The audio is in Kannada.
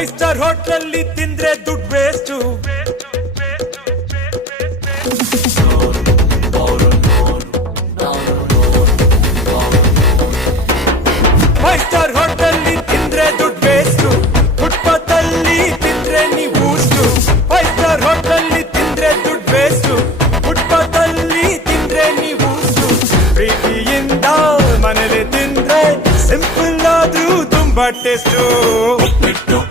ಫೈವ್ ಸ್ಟಾರ್ ಹೋಟ್ಲಲ್ಲಿ ತಿಂದ್ರೆ ದುಡ್ಡು ವೇಸ್ಟು. ಫೈವ್ ಸ್ಟಾರ್ ಹೋಟೆಲ್ಲಿ ತಿಂದ್ರೆ ದುಡ್ಡು ವೇಸ್ಟು. ಫುಟ್ಪಾತ್ ಅಲ್ಲಿ ತಿಂದ್ರೆ ನೀವು ಫೈವ್ ಸ್ಟಾರ್ ಹೋಟೆಲ್ಲಿ ತಿಂದ್ರೆ ದುಡ್ಡು ವೇಸ್ಟು. ಫುಟ್ಪಾತ್ ಅಲ್ಲಿ ತಿಂದ್ರೆ ನೀವು ಪ್ರೀತಿಯಿಂದ ಮನೇಲಿ ತಿಂದ್ರೆ ಸಿಂಪಲ್ ಆದ್ರೂ ತುಂಬಾ ಟೇಸ್ಟು.